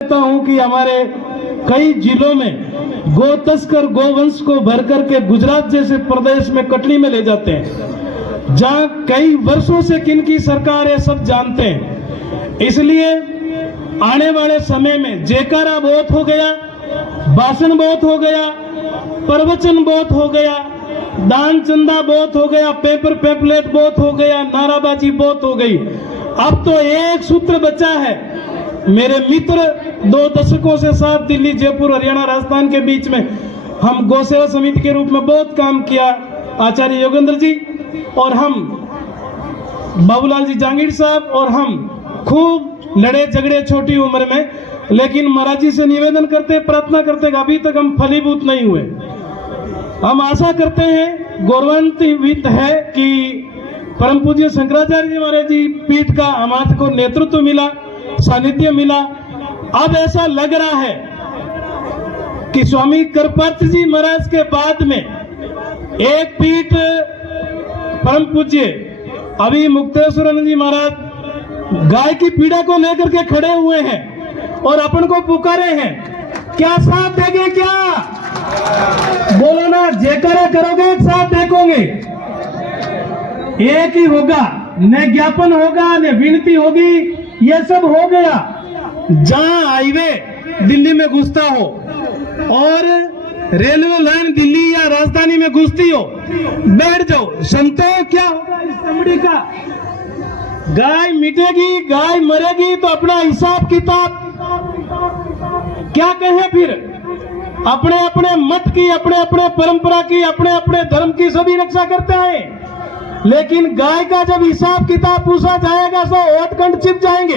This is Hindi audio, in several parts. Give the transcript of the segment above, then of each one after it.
कहता हूं कि हमारे कई जिलों में गो तस्कर गोवंश को भर करके गुजरात जैसे प्रदेश में कटनी में ले जाते हैं, जहां कई वर्षों से किनकी सरकार है सब जानते हैं। इसलिए आने वाले समय में जयकारा बहुत हो गया, भाषण बहुत हो गया, प्रवचन बहुत हो गया, दान चंदा बहुत हो गया, पेपर पेपलेट बहुत हो गया, नाराबाजी बहुत हो गई। अब तो एक सूत्र बचा है। मेरे मित्र 2 दशकों से साथ दिल्ली, जयपुर, हरियाणा, राजस्थान के बीच में हम गौ सेवा समिति के रूप में बहुत काम किया। आचार्य योगेंद्र जी और हम, बाबूलाल जी जांगीर साहब और हम खूब लड़े झगड़े छोटी उम्र में, लेकिन महाराज जी से निवेदन करते, प्रार्थना करते कि अभी तक हम फलीभूत नहीं हुए। हम आशा करते हैं, गौरवान्वित है कि परम पूज्य शंकराचार्य जी महाराज जी पीठ का हमारे को नेतृत्व मिला, सानिध्य मिला। अब ऐसा लग रहा है कि स्वामी कृपार्थ जी महाराज के बाद में एक पीठ परम पूज्य अभी मुक्तेश्वरानंद जी महाराज गाय की पीड़ा को लेकर के खड़े हुए हैं और अपन को पुकारे हैं। क्या साथ देंगे? क्या बोलो ना, जयकारा करोगे, एक साथ देखोगे? एक ही होगा, न ज्ञापन होगा, न विनती होगी, ये सब हो गया। जहां हाईवे दिल्ली में घुसता हो और रेलवे लाइन दिल्ली या राजधानी में घुसती हो, बैठ जाओ, संतो क्या होगा इस चमड़ी का? गाय मिटेगी, गाय मरेगी, तो अपना हिसाब किताब क्या कहें फिर? अपने अपने मत की, अपने अपने परंपरा की, अपने अपने धर्म की सभी रक्षा करते हैं, लेकिन गाय का जब हिसाब किताब पूछा जाएगा तो ओटकंड चिप जाएंगे।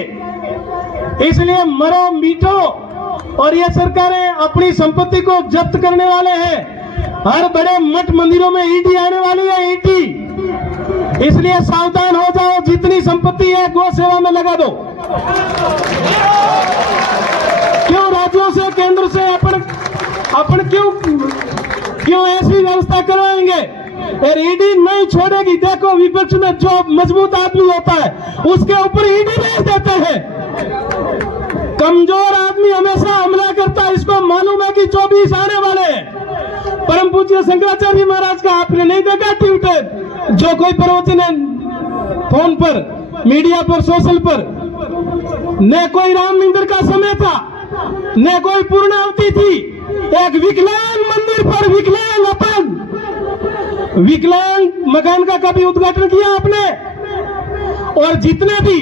इसलिए मरो मीठो। और ये सरकारें अपनी संपत्ति को जब्त करने वाले हैं। हर बड़े मठ मंदिरों में ईडी आने वाली है, ईडी। इसलिए सावधान हो जाओ, जितनी संपत्ति है गौ सेवा में लगा दो। क्यों राज्यों से, केंद्र से अपन क्यों ऐसी व्यवस्था करवाएंगे? ईडी नहीं छोड़ेगी। देखो, विपक्ष में जो मजबूत आदमी होता है उसके ऊपर ईडी भेज देते हैं। कमजोर आदमी हमेशा हमला करता है। इसको मालूम है कि 24 आने वाले हैं। परम पूज्य शंकराचार्य महाराज का आपने नहीं देखा ट्विटर? जो कोई प्रवचन है फोन पर, मीडिया पर, सोशल पर, न कोई राम मंदिर का समय था, न कोई पूर्णावती थी। एक विकलांग मंदिर पर विकलांग अपन विकलांग मकान का कभी उद्घाटन किया आपने? और जितने भी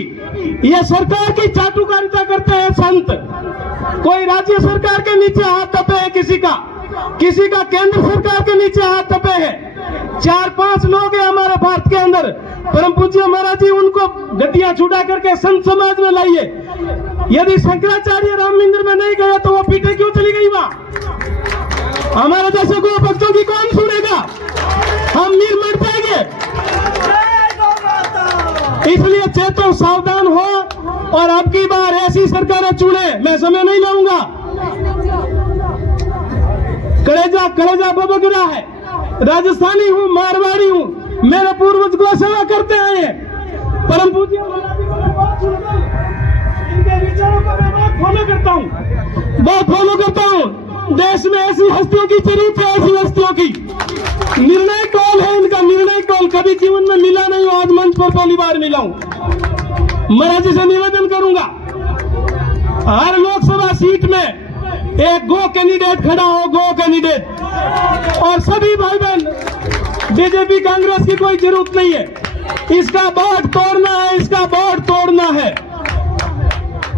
ये सरकार की चाटुकारिता करते हैं संत, कोई राज्य सरकार के नीचे हाथ दबे है, किसी का केंद्र सरकार के नीचे हाथ दबे है। 4-5 लोग हैं हमारे भारत के अंदर। परम पूज्य महाराज जी उनको गद्दियां छुड़ा करके संत समाज में लाइए। यदि शंकराचार्य राम मंदिर में नहीं गए तो वो पीठे क्यों चली गई वहां? हमारे जैसे गो भक्तों की कौन सुनेगा? हम मीर मर जाएंगे। इसलिए चेतो, सावधान हो और अब की बार ऐसी सरकारें चुने। मैं समय नहीं लाऊंगा। कलेजा बबक रहा है। राजस्थानी हूं, मारवाड़ी हूं, मेरे पूर्वज गौ सेवा करते आए हैं। परम पूज्य इनके विचारों को मैं बहुत फॉलो करता हूं। देश में ऐसी हस्तियों की जरूरत है, ऐसी हस्तियों की। निर्णय कौन है इनका? निर्णय कौन कभी जीवन में मिला नहीं हो, आज मंच पर पहली बार मिला हूं। महाराज जी से निवेदन करूंगा, हर लोकसभा सीट में एक गो कैंडिडेट खड़ा हो, गो कैंडिडेट। और सभी भाई बहन, बीजेपी कांग्रेस की कोई जरूरत नहीं है। इसका बोर्ड तोड़ना है, इसका बोर्ड तोड़ना है।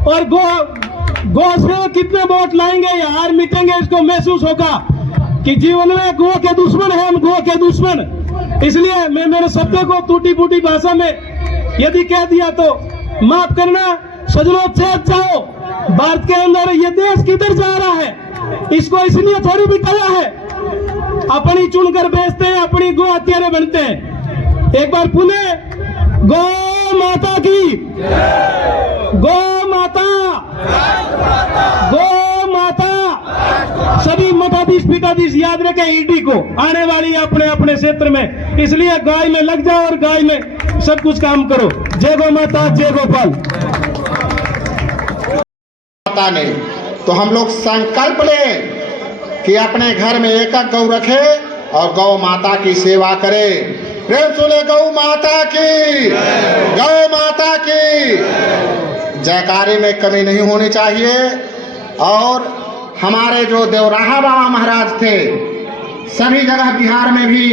और गो से कितने वोट लाएंगे या हार मिटेंगे, इसको महसूस होगा कि जीवन में गो के दुश्मन है, हम गो के दुश्मन। इसलिए मैं मेरे शब्दों को टूटी फूटी भाषा में यदि कह दिया तो माफ करना। सजनो, चेत जाओ। भारत के अंदर ये देश किधर जा रहा है, इसको इसलिए थोड़ी बिठाया है। अपनी चुनकर बेचते हैं, अपनी गो हत्यारे बनते हैं। एक बार पुनः गौ माता की, गौ माता, गौ माता। सभी मठाधीश पीठाधीश याद रखें, ईडी को आने वाली है अपने अपने क्षेत्र में। इसलिए गाय में लग जाओ और गाय में सब कुछ काम करो। जय गौ माता, जय गोपाल। माता ने। तो हम लोग संकल्प लें कि अपने घर में एक गौ रखे और गौ माता की सेवा करें। प्रेम सुने गौ माता की, गौ माता की जयकारे में कमी नहीं होनी चाहिए। और हमारे जो देवराहा बाबा महाराज थे, सभी जगह बिहार में भी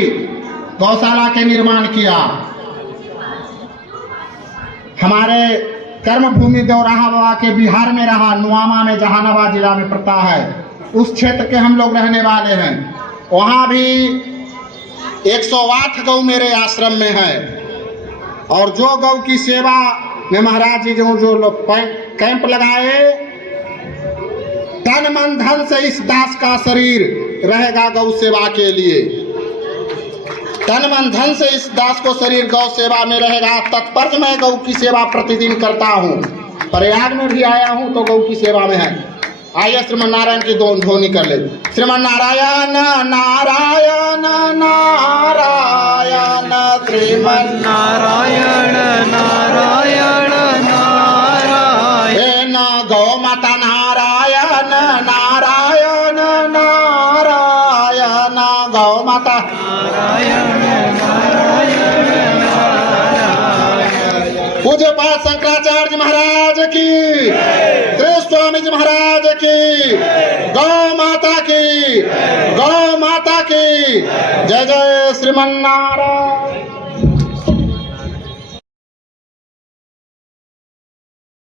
गौशाला के निर्माण किया। हमारे कर्मभूमि देवराहा बाबा के बिहार में रहा, नुआमा में, जहानाबाद जिला में पड़ता है। उस क्षेत्र के हम लोग रहने वाले हैं। वहाँ भी 108 गौ मेरे आश्रम में है। और जो गौ की सेवा में महाराज जी जो लोग कैंप लगाए, तन मन धन से इस दास का शरीर रहेगा गौ सेवा के लिए। तन मन धन से इस दास को शरीर गौ सेवा में रहेगा। तत्पर मैं गौ की सेवा प्रतिदिन करता हूँ। प्रयाग में भी आया हूँ तो गौ की सेवा में है। आइए श्रीमन नारायण की ध्वनि कर ले। श्रीमन नारायण नारायण नारायण, श्रीमन नारायण नारायण नारायण, गौ माता नारायण नारायण नारायण, गौ माता पूज्य पाठ शंकराचार्य महाराज की, स्वामी जी महाराज की, गौ माता की, गौ माता की जय जय श्रीमन नारायण।